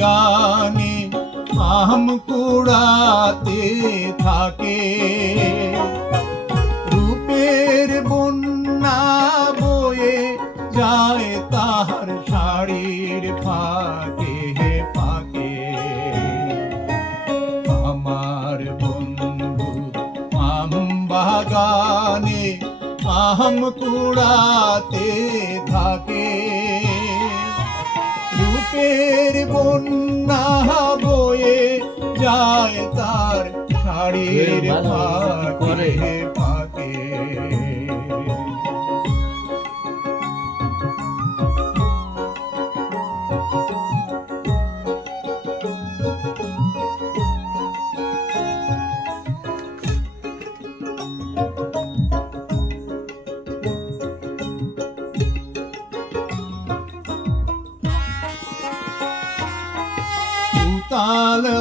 গানে আম কুড়াতে থাকে। রূপের বন্যা বয়ে যায় তাহার শাড়ির ফাঁকে ফাঁকে। আমার বন্ধু, আম বাগানে আম কুড়াতে থাকে। এ যায় তার শাড়ির ফাঁকে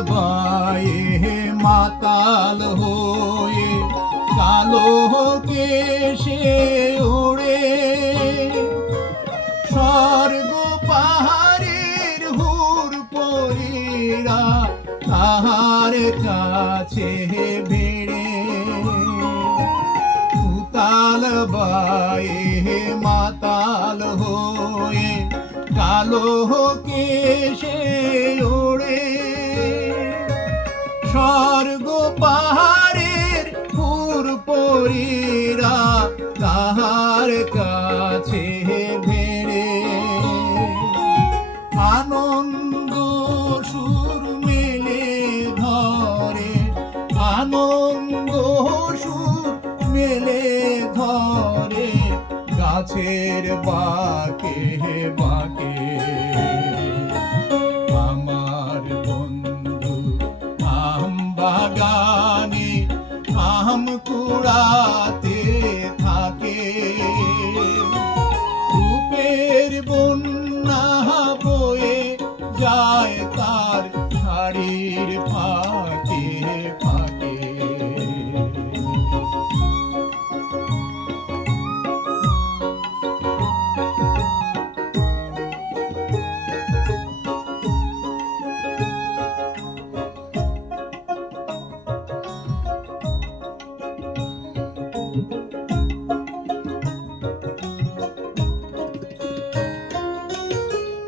বায়ে মাতাল হয়ে, কালো কেশে ওড়ে। স্বর্গ পাহাড়ের হুর পরীরা তাহার কাছে বেড়ে। উতাল বায়ে মাতাল হয়ে, কালো কেশে ওড়ে। স্বর্গ পাহাড়ের পূর্বরীরা তাহার কাছে ভেড়ে আনন্দ সুর মেলে ধরে, আনন্দ সুর মেলে ধরে, গাছের বাকে বাকে বাগানে আম কুড়াতে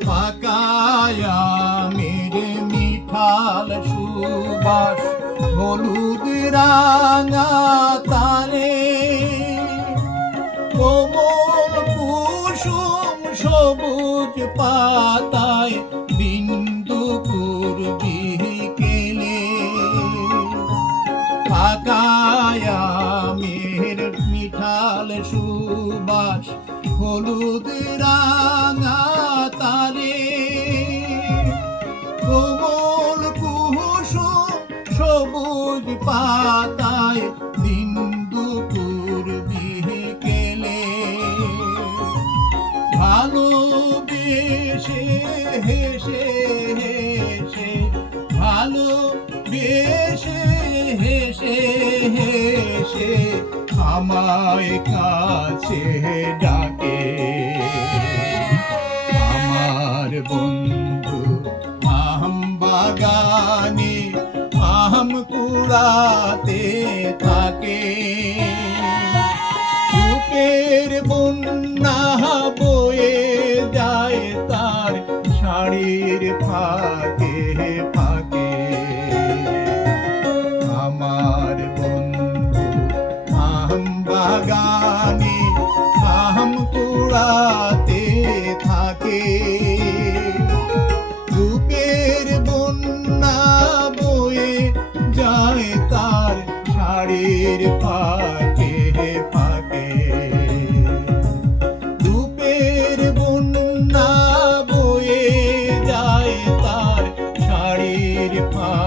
পাকায়া মেরে মিঠাল সুবাস হলুদ রাঙা তারে। কোমল কুসুম সবুজ পাতায় বিন্দুপুর বিকেলে মের মিঠাল সুবাস, হলুদ রাঙা তারে কোমল কুসুম সবুজ পাতায় বিন্দুপুর বিকেলে। ভালোবেসে হেসে হেসে, ভালো বেসে হেসে হেসে আমায় কাছে ডাকে। আমার বন্ধু আহম বাগানে আহম কুড়াতে থাকে। বন্যা থাকে রূপের বন্যা বয়ে যায় তার শাড়ির ফাঁকে পাকে রূপের বন্যা বয়ে যায় তার শাড়ির ফাঁকে।